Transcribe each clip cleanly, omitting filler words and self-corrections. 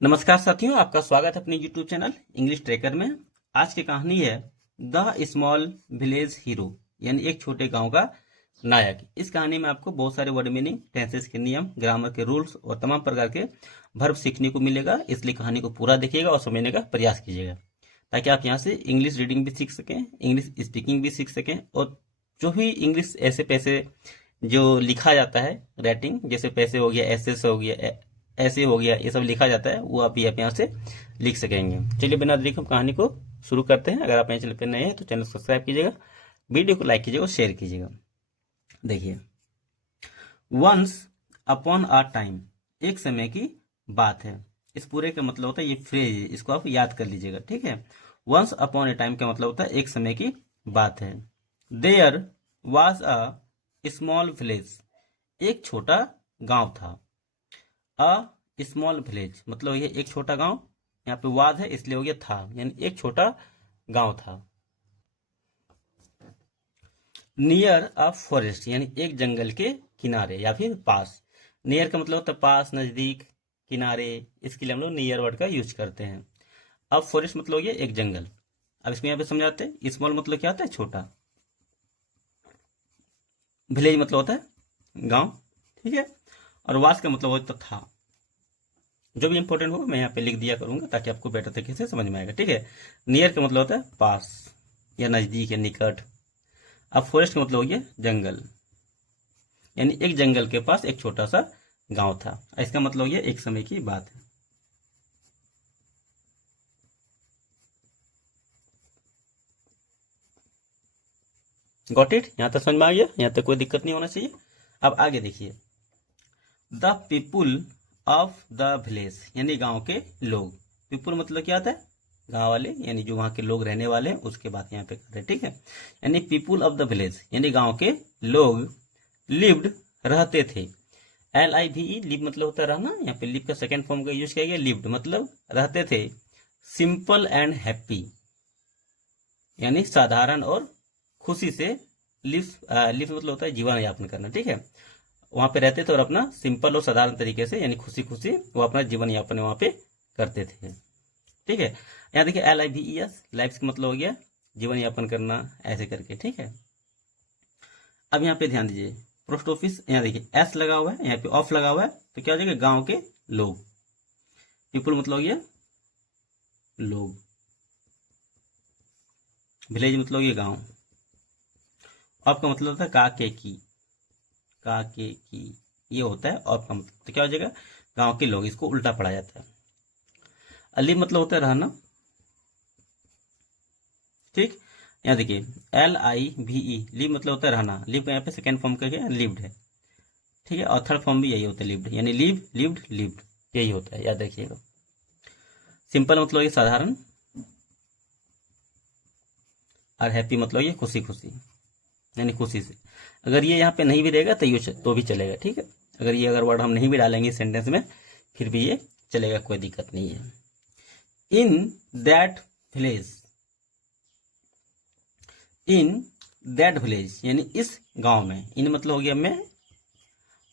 नमस्कार साथियों, आपका स्वागत है अपने YouTube चैनल इंग्लिश ट्रैकर में। आज की कहानी है द स्मॉल विलेज हीरो, यानी एक छोटे गांव का नायक। इस कहानी में आपको बहुत सारे वर्ड मीनिंग, टेंसेस के नियम, ग्रामर के रूल्स और तमाम प्रकार के वर्ब सीखने को मिलेगा। इसलिए कहानी को पूरा देखिएगा और समझने का प्रयास कीजिएगा, ताकि आप यहाँ से इंग्लिश रीडिंग भी सीख सकें, इंग्लिश स्पीकिंग भी सीख सकें। और जो भी इंग्लिश ऐसे पैसे जो लिखा जाता है, राइटिंग, जैसे पैसे हो गया, ऐसे हो गया, ऐसे हो गया, ये सब लिखा जाता है, वो आप यहाँ से लिख सकेंगे। चलिए बिना देरी के हम कहानी को शुरू करते हैं। अगर आप यहाँ चैनल पर नए हैं तो चैनल सब्सक्राइब कीजिएगा, वीडियो को लाइक कीजिएगा और शेयर कीजिएगा। देखिए, वंस अपॉन अ टाइम, एक समय की बात है। इस पूरे का मतलब होता है, ये फ्रेज, इसको आप याद कर लीजिएगा, ठीक है। वंस अपॉन ए टाइम का मतलब होता है एक समय की बात है। There was a small village, एक छोटा गांव था। अ स्मॉल विलेज मतलब ये एक छोटा गांव, यहाँ पे वाज है इसलिए हो गया था, यानी एक छोटा गांव था। नियर अ फॉरेस्ट, यानी एक जंगल के किनारे या फिर पास। नियर का मतलब होता है पास, नजदीक, किनारे, इसके लिए हम लोग नियर वर्ड का यूज करते हैं। अब फॉरेस्ट मतलब हो गया एक जंगल। अब इसको यहाँ पे समझाते हैं। स्मॉल मतलब क्या होता है? छोटा। विलेज मतलब होता है गांव, ठीक है। और वास का मतलब होता था। जो भी इंपॉर्टेंट होगा मैं यहाँ पे लिख दिया करूंगा, ताकि आपको बेटर तरीके से समझ में आएगा, ठीक है। नियर का मतलब होता है पास या नजदीक या निकट। अब फॉरेस्ट का मतलब हो गया जंगल, यानी एक जंगल के पास एक छोटा सा गांव था। इसका मतलब हो गया एक समय की बात है। Got it? यहां तक समझ में आ गया? यहां तक कोई दिक्कत नहीं होना चाहिए। अब आगे देखिए, the people of the village, यानी गांव के लोग। पीपुल मतलब क्या आता है? गांव वाले, यानी जो वहां के लोग रहने वाले हैं, उसके बात यहाँ पे कर रहे हैं, ठीक है। यानी पीपुल ऑफ द विलेज, यानी गांव के लोग, लिव्ड रहते थे। LIVE, लिव मतलब होता है रहना। यहाँ पे लिव का सेकेंड फॉर्म का यूज किया गया, लिव्ड मतलब रहते थे। सिंपल एंड हैप्पी, यानी साधारण और खुशी से। लिव लिव मतलब होता है जीवन यापन करना, ठीक है। वहां पे रहते थे और अपना सिंपल और साधारण तरीके से, यानी खुशी खुशी वो अपना जीवन यापन वहां पे करते थे, ठीक है। यहाँ देखिए LIVES, लाइफ का मतलब हो गया जीवन यापन करना, ऐसे करके, ठीक है। अब यहाँ पे ध्यान दीजिए, पोस्ट ऑफिस, यहाँ देखिए एस लगा हुआ है, यहाँ पे ऑफ लगा हुआ है, तो क्या हो जाएगा? गांव के लोग। पीपुल मतलब हो गया लोग, विलेज मतलब हो गया गांव। ऑफ का मतलब होता है का के की, ये होता है ऑफ का मतलब। तो क्या हो जाएगा? गांव के लोग, इसको उल्टा पढ़ा जाता है। अली मतलब होता है रहना, ठीक। यहाँ देखिए LIVE, लिव मतलब होता है रहना। लिव का यहाँ पे सेकेंड फॉर्म करके लिव्ड है, ठीक है। और थर्ड फॉर्म भी यही होता है, लिव्ड, यानी लिव, लिव्ड, लिव्ड, यही होता है, याद रखिएगा। सिंपल मतलब ये साधारण, और हैप्पी मतलब ये खुशी खुशी, यानी खुशी से। अगर ये यहाँ पे नहीं भी रहेगा तो भी चलेगा, ठीक है। अगर वर्ड हम नहीं भी डालेंगे सेंटेंस में, फिर भी ये चलेगा, कोई दिक्कत नहीं है। In that village, in that village यानी इस गांव में। इन मतलब हो गया मैं,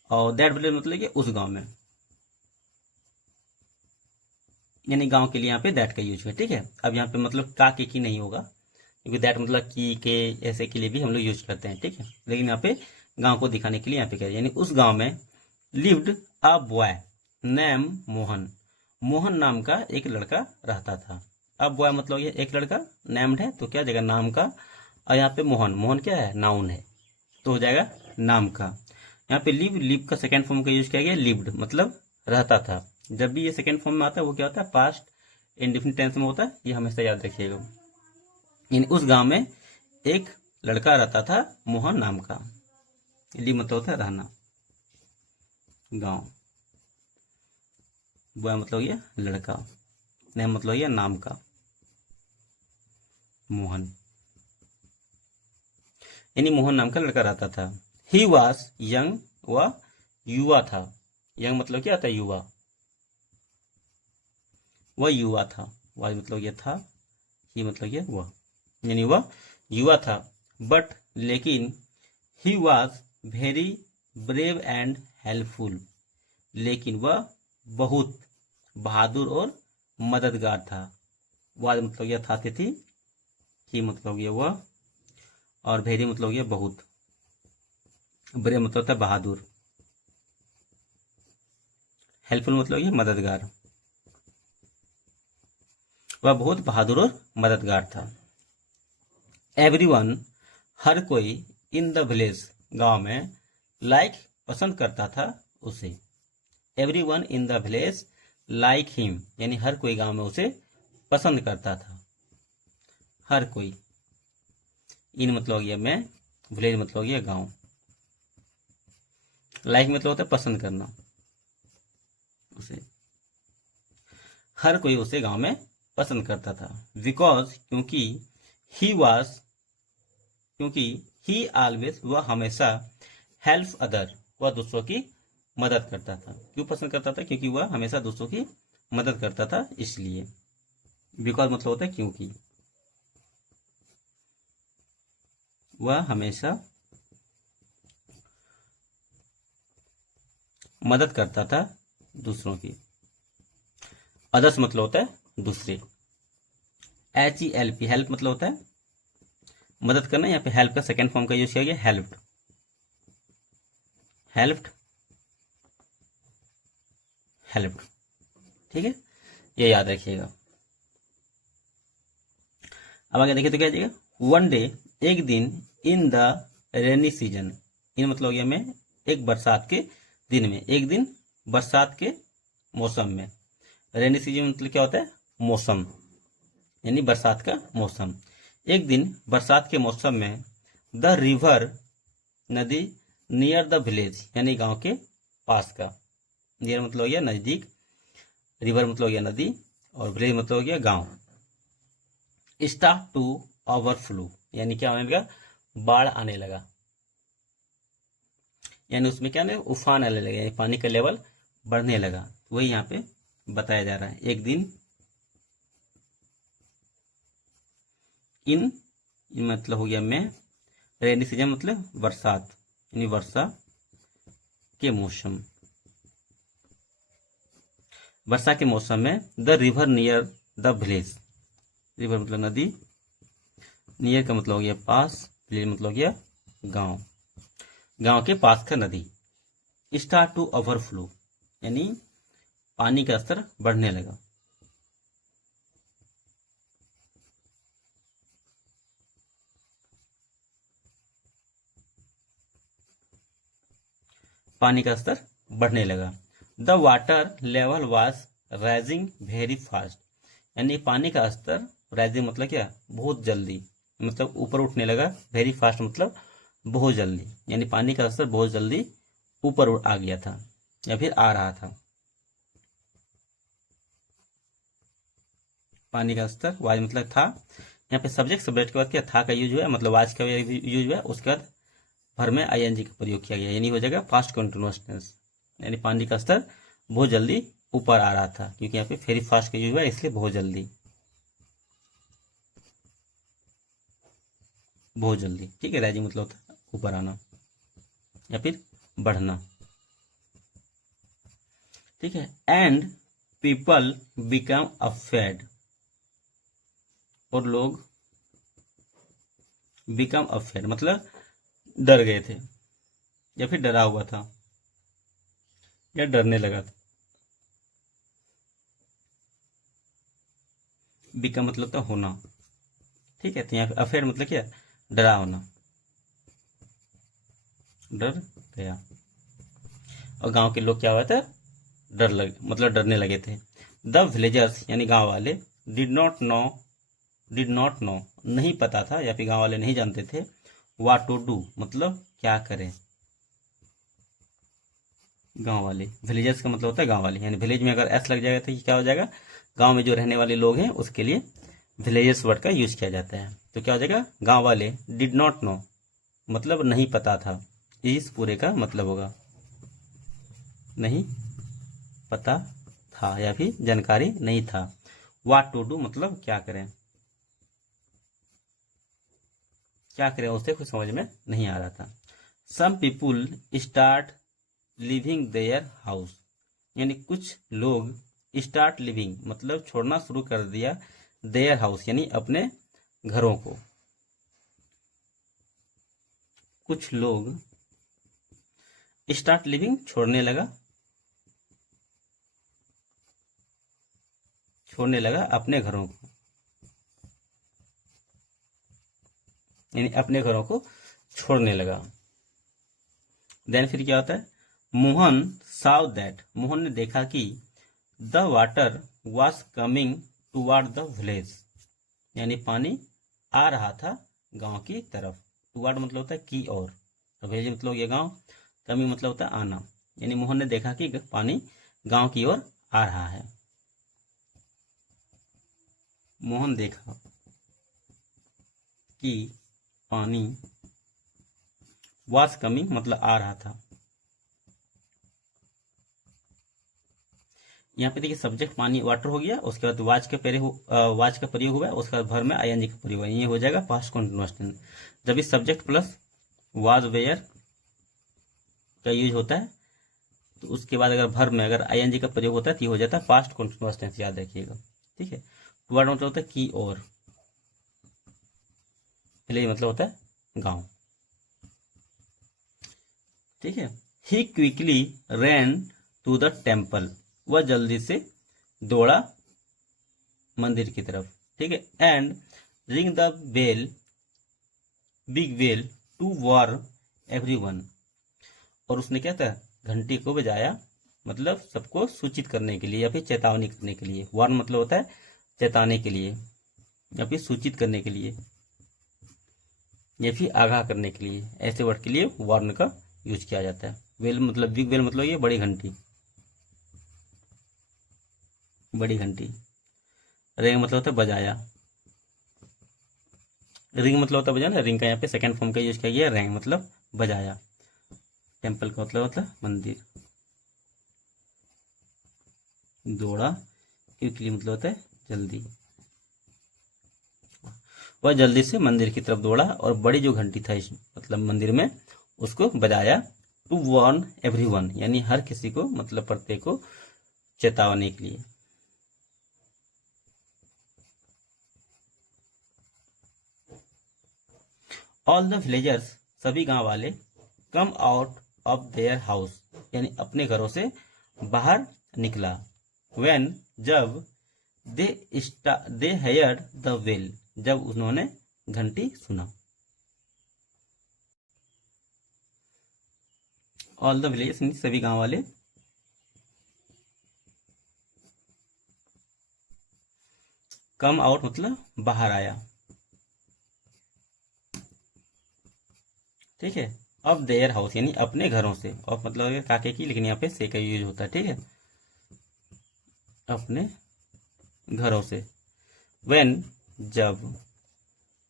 और दैट विलेज मतलब कि उस गांव में, यानी गांव के लिए यहाँ पे दैट का यूज है, ठीक है। अब यहाँ पे मतलब का के की नहीं होगा, क्योंकि दैट मतलब की के ऐसे के लिए भी हम लोग यूज करते हैं, ठीक है। लेकिन यहाँ पे गांव को दिखाने के लिए यहाँ पे क्या है, यानी उस गांव में lived a boy name Mohan, Mohan नाम का एक लड़का रहता था। अब बॉय मतलब ये एक लड़का, नेम्ड है तो क्या जगह नाम का, और यहाँ पे मोहन, मोहन क्या है? नाउन है, तो हो जाएगा नाम का। यहाँ पे लिव का सेकेंड फॉर्म का यूज किया गया, लिव्ड मतलब रहता था। जब भी ये सेकेंड फॉर्म में आता है वो क्या होता है? पास्ट इंडेफिनिट टेंस में होता है, ये हमेशा याद रखिएगा। इन उस गांव में एक लड़का रहता था मोहन नाम का। लिव मतलब होता है रहना, गांव। बॉय मतलब ये लड़का, नेम मतलब ये नाम का, मोहन, यानी मोहन नाम का लड़का रहता था। ही वॉज यंग, वह युवा था। यंग मतलब क्या आता है? युवा, वह युवा था। वाज मतलब ये था, ही मतलब ये वह, यानी वह युवा था। बट लेकिन, he was very brave and helpful, लेकिन वह बहुत बहादुर और मददगार था। वाज मतलब यह था तिथि, ही मतलब ये वह, और वेरी मतलब ये बहुत, ब्रेव मतलब था बहादुर, हेल्पफुल मतलब ये मददगार, वह बहुत बहादुर और मददगार था। एवरीवन हर कोई, इन द विलेज गांव में, लाइक पसंद करता था उसे। Everyone in the village like him, यानी हर कोई गांव में उसे पसंद करता था। हर कोई, इन मतलब हो गया मैं, विलेज मतलब हो गया गांव, लाइक मतलब होता है पसंद करना उसे। हर कोई उसे गांव में पसंद करता था। बिकॉज क्योंकि, ही वॉज क्योंकि, ही ऑलवेज वह हमेशा, हेल्प अदर वह दूसरों की मदद करता था। क्यों पसंद करता था? क्योंकि वह हमेशा दूसरों की मदद करता था, इसलिए। बिकॉज मतलब होता है क्योंकि, वह हमेशा मदद करता था दूसरों की। अदर्स मतलब होता है दूसरे। HELP, हेल्प मतलब होता है मदद करना। यहाँ पे हेल्प का सेकेंड फॉर्म का यूज किया गया, हेल्प्ड। हेल्प्ड, हेल्प्ड, ठीक है, ये याद रखिएगा। अब आगे देखिए तो क्या जाएगा, वन डे, एक दिन, इन द रेनी सीजन, इन मतलब हो गया में, एक बरसात के दिन में, एक दिन बरसात के मौसम में। रेनी सीजन मतलब क्या होता है? मौसम, यानी बरसात का मौसम। एक दिन बरसात के मौसम में, द रिवर नदी, नियर द विलेज यानी गांव के पास का। नियर मतलब हो गया नजदीक, रिवर मतलब हो गया नदी, और विलेज मतलब हो गया गांव। स्टार्ट टू ओवरफ्लो, यानी क्या होने लगा? बाढ़ आने लगा, यानी उसमें क्या नहीं, उफान आने लगा, यानी पानी का लेवल बढ़ने लगा। वही यहाँ पे बताया जा रहा है। एक दिन, इन मतलब हो गया में, रेनी सीजन मतलब बरसात, यानी वर्षा के मौसम, वर्षा के मौसम में, the river near the village, river मतलब नदी, नियर का मतलब हो गया पास, विलेज मतलब हो गया गांव, गांव के पास का नदी। स्टार्ट टू ओवरफ्लो, यानी पानी का स्तर बढ़ने लगा। पानी का स्तर बढ़ने लगा। The water level was rising very fast, यानी पानी का स्तर, राइजिंग मतलब क्या? बहुत जल्दी, मतलब ऊपर उठने लगा। वेरी फास्ट मतलब बहुत जल्दी, यानी पानी का स्तर बहुत जल्दी ऊपर आ गया था, या फिर आ रहा था। पानी का स्तर, वाज मतलब था। यहाँ पे सब्जेक्ट के बाद क्या था का यूज हुआ, मतलब वाज का यूज हुआ, उसके बाद भर में ING का प्रयोग किया गया, यानी हो जाएगा पास्ट कंटिन्यूअस टेंस। यानी पानी का स्तर बहुत जल्दी ऊपर आ रहा था, क्योंकि यहाँ पे वेरी फास्ट का यूज हुआ, इसलिए बहुत जल्दी, बहुत जल्दी, ठीक है। राइजिंग मतलब होता है ऊपर आना या फिर बढ़ना, ठीक है। एंड पीपल बिकम अफेड, और लोग, बिकम अफेड मतलब डर गए थे, या फिर डरा हुआ था, या डरने लगा था। बिकम मतलब था होना, ठीक है। तो यहाँ पे अफेड मतलब क्या? डरा होना, डर गया। और गांव के लोग क्या हुआ था? मतलब डरने लगे थे। द विलेजर्स यानी गांव वाले, डिड नॉट नो नहीं पता था, या फिर गांव वाले नहीं जानते थे। व्हाट टू डू मतलब क्या करें। गांव वाले, विलेजर्स का मतलब होता है गांव वाले, यानी विलेज में अगर एस लग जाएगा तो क्या हो जाएगा? गांव में जो रहने वाले लोग हैं उसके लिए विलेजर्स वर्ड का यूज किया जाता है। तो क्या हो जाएगा? गांव वाले डिड नॉट नो मतलब नहीं पता था, इस पूरे का मतलब होगा नहीं पता था, या फिर जानकारी नहीं था। व्हाट टू डू मतलब क्या करें, क्या करें उससे कुछ समझ में नहीं आ रहा था। Some people start living their house, यानी कुछ लोग स्टार्ट लिविंग मतलब छोड़ना शुरू कर दिया देयर हाउस यानी अपने घरों को। कुछ लोग स्टार्ट लिविंग छोड़ने लगा अपने घरों को, यानी अपने घरों को छोड़ने लगा। देन फिर क्या होता है, मोहन साव दैट, मोहन ने देखा कि the water was coming toward the village, यानी पानी आ रहा था गांव की तरफ। टुवार्ड मतलब होता है की ओर, विलेज मतलब ये गांव, कमिंग मतलब होता है आना, यानी मोहन ने देखा कि पानी गांव की ओर आ रहा है। मोहन देखा कि पानी वॉज कमिंग मतलब आ रहा था। यहाँ पे देखिए सब्जेक्ट पानी वाटर हो गया, उसके बाद वाच का प्रयोग हुआ है, उसके बाद भर में आईएनजी का प्रयोग हुआ, ये हो जाएगा पास्ट कंटिन्यूअस टेंस। जब इस सब्जेक्ट प्लस वाज वेयर का यूज होता है तो उसके बाद अगर भर में अगर आईएनजी का प्रयोग होता है तो ये हो जाता है पास्ट कंटिन्यूअस टेंस, याद रखिएगा। ठीक है, टुवर्ड मतलब होता है की ओर, विलेज मतलब होता है गांव। ठीक है, he quickly ran to the temple, वह जल्दी से दौड़ा मंदिर की तरफ। ठीक है, and ring the bell, big bell to warn everyone, और उसने क्या था, घंटी को बजाया मतलब सबको सूचित करने के लिए या फिर चेतावनी करने के लिए। वार्न मतलब होता है चेताने के लिए या फिर सूचित करने के लिए या फिर आगाह करने के लिए, ऐसे वर्ड के लिए वार्न का यूज किया जाता है। बेल मतलब बिग बेल मतलब ये बड़ी घंटी, बड़ी घंटी। रिंग मतलब होता है बजाया, रिंग मतलब होता है बजाना, रिंग का यहाँ पे सेकंड फॉर्म का यूज किया गया, रिंग मतलब बजाया। टेम्पल का मतलब होता है मंदिर। दौड़ा क्विकली मतलब होता है जल्दी, वह जल्दी से मंदिर की तरफ दौड़ा और बड़ी जो घंटी था इस मतलब मंदिर में उसको बजाया। टू वार्न एवरीवन यानी हर किसी को मतलब प्रत्येक को चेतावनी के लिए। ऑल द विलेजर्स सभी गांव वाले come out of their house यानी अपने घरों से बाहर निकला। व्हेन जब दे हेयर्ड द बेल जब उन्होंने घंटी सुना। ऑल द विलेजर्स सभी गांव वाले, कम आउट मतलब बाहर आया। ठीक है, अब देयर हाउस यानी अपने घरों से, ऑफ मतलब काके की लेकिन यहाँ पे से का यूज होता है। ठीक है, अपने घरों से। व्हेन जब,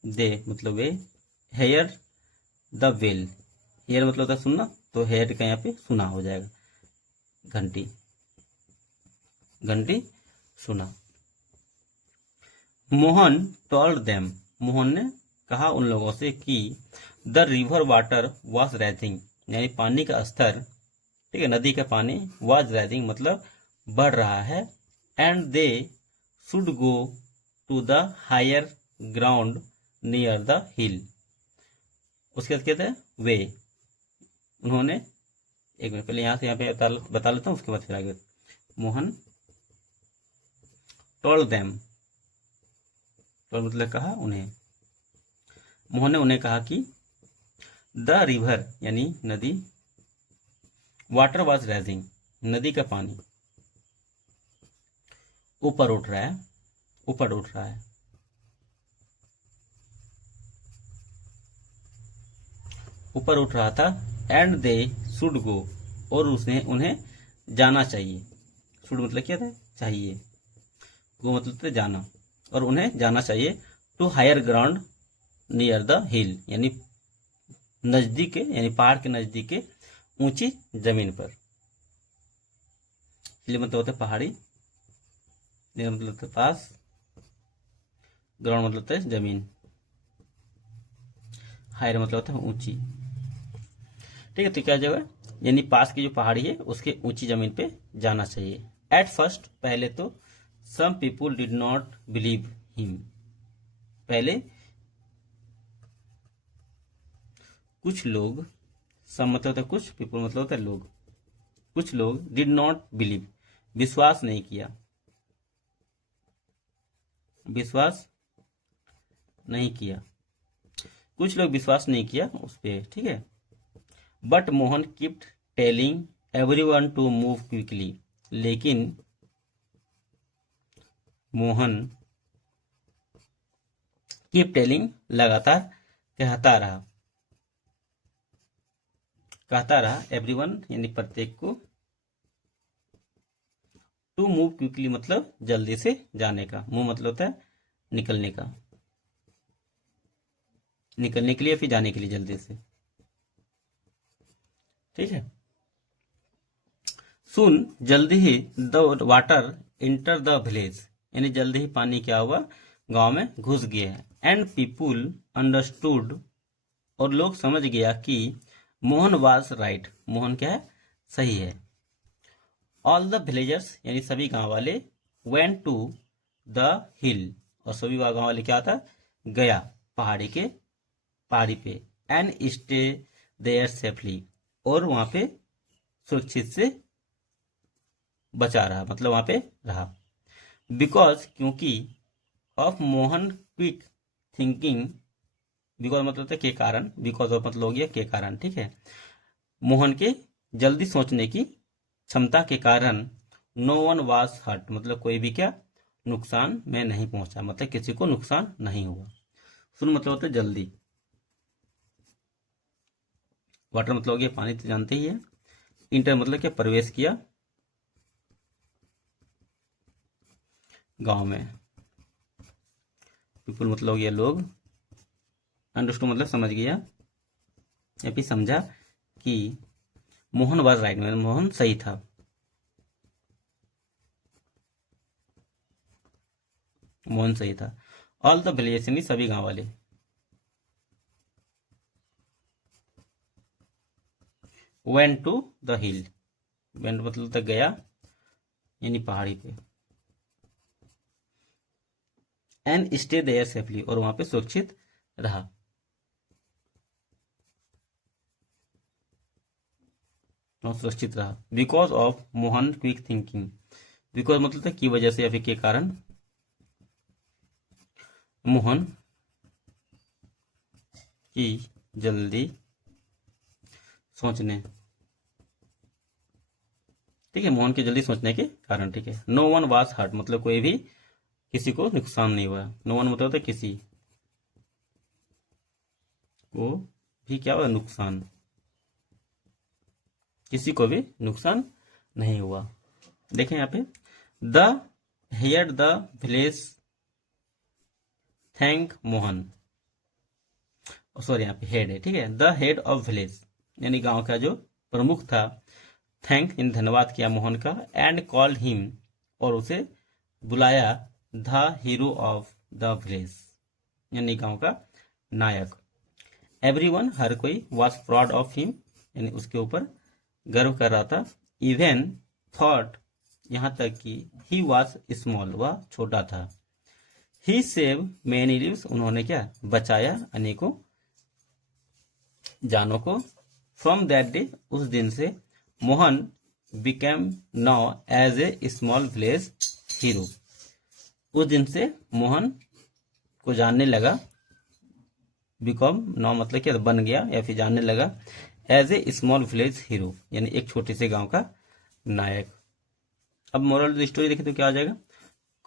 दे मतलब वे, हेयर द बेल, हेयर मतलब होता है सुनना, तो हेयर का यहाँ पे सुना हो जाएगा, घंटी, घंटी सुना। मोहन टोल्ड देम, मोहन ने कहा उन लोगों से कि the river water was rising यानी पानी का स्तर, ठीक है, नदी का पानी, वॉज राइजिंग मतलब बढ़ रहा है, and they should go to the higher ground near the hill. उसके बाद कहते हैं वे, उन्होंने, एक मिनट पहले यहाँ पे बता लेता हूँ उसके बाद फिर आगे। मोहन टोल्ड देम, टोल्ड मतलब कहा उन्हें, मोहन ने उन्हें कहा कि द रिवर यानी नदी, वाटर वॉज राइजिंग नदी का पानी ऊपर उठ रहा है, ऊपर उठ रहा है, ऊपर उठ रहा था। एंड दे शुड गो और उसने उन्हें जाना चाहिए। शुड मतलब क्या था, चाहिए, गो मतलब था जाना, और उन्हें जाना चाहिए to higher ground near the hill यानी नजदीक के यानी पहाड़ के नजदीक के ऊंची जमीन पर। हिल मतलब होता है पहाड़ी, नियर मतलब होता है पास, ग्राउंड मतलब होता है जमीन, हायर मतलब होता है ऊंची। ठीक है, तो क्या जगह यानी पास की जो पहाड़ी है उसके ऊंची जमीन पे जाना चाहिए। एट फर्स्ट, पहले तो, some people did not believe him, पहले कुछ लोग, सम मतलब होता है कुछ, पीपुल मतलब होता है लोग, कुछ लोग डिड नॉट बिलीव, विश्वास नहीं किया, विश्वास नहीं किया, कुछ लोग विश्वास नहीं किया उस पर, ठीक है। But Mohan kept telling everyone to move quickly, लेकिन मोहन कीप टेलिंग लगातार कहता रहा एवरीवन यानी प्रत्येक को, टू मूव क्विकली मतलब जल्दी से जाने का, मूव मतलब होता है निकलने का, निकलने के लिए फिर जाने के लिए जल्दी से, ठीक है। सुन, जल्दी ही the water enter the village, यानी जल्दी ही पानी क्या हुआ, गांव में घुस गया है। एंड पीपुल अंडरस्टूड, और लोग समझ गया कि मोहन वाज राइट, मोहन क्या है, सही है। ऑल द विलेजर्स यानी सभी गांव वाले, वेंट टू द हिल, और सभी गांव वाले क्या था, गया पहाड़ी पे, एंड स्टे देयर सेफली, और वहां पे सुरक्षित से बचा रहा, मतलब वहां पे रहा। बिकॉज क्योंकि, of Mohan quick thinking, because मतलब होता है के कारण, बिकॉज ऑफ मतलब हो गया के कारण, ठीक है। मोहन के जल्दी सोचने की क्षमता के कारण, नो वन वाज हर्ट, मतलब कोई भी क्या नुकसान में नहीं पहुंचा, मतलब किसी को नुकसान नहीं हुआ। सुन मतलब होता है जल्दी, वाटर मतलब हो गया पानी, तो जानते ही है। इंटर मतलब क्या प्रवेश किया गांव में। पीपुल मतलब हो गया लोग। अंडरस्टूड मतलब समझ गया या फिर समझा कि मोहन वाज राइट, मतलब मोहन सही था। मोहन सही था। ऑल द विलेजेस यानी सभी गांव वाले, went to the hill, went मतलब तक गया यानी पहाड़ी पे, एंड स्टे देयर सेफली, और वहां पे सुरक्षित रहा। सुरक्षित रहा। Because of Mohan quick thinking, because मतलब था की वजह से या फिर के कारण, मोहन की जल्दी सोचने, ठीक है, मोहन की जल्दी सोचने के कारण, ठीक है। नो वन वाज हर्ट मतलब कोई भी किसी को नुकसान नहीं हुआ। नो वन मतलब होता है किसी को भी क्या हुआ नुकसान, किसी को भी नुकसान नहीं हुआ। देखें यहाँ पे, the head the village thank Mohan, sorry यहाँ पे हेड है, ठीक है। द हेड ऑफ विलेज यानी गांव का जो प्रमुख था, थैंक इन धन्यवाद किया मोहन का, एंड कॉल हिम और उसे बुलाया, the hero of the village यानी गांव का नायक। एवरीवन हर कोई, वॉज प्राउड ऑफ हिम यानी उसके ऊपर गर्व कर रहा था। इवन थॉट यहां तक कि ही वॉज स्मॉल, वह छोटा था। ही सेव मेनी लिव्स, उन्होंने क्या बचाया अनेकों जानों को। फ्रॉम दैट डे, उस दिन से Mohan became now as a small village hero, उस दिन से मोहन को जानने लगा, बिकॉम नाउ मतलब क्या बन गया या फिर जानने लगा, as a small village hero यानी एक छोटे से गांव का नायक। अब मोरल ऑफ द स्टोरी देखें तो क्या आ जाएगा,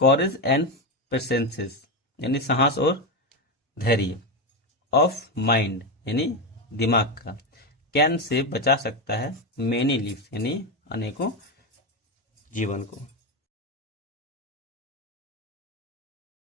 कॉरेज एंड पेशेंसेस यानी साहस और धैर्य, ऑफ माइंड यानी दिमाग का, कैन से बचा सकता है, मेनी लिव्स यानी अनेकों जीवन को।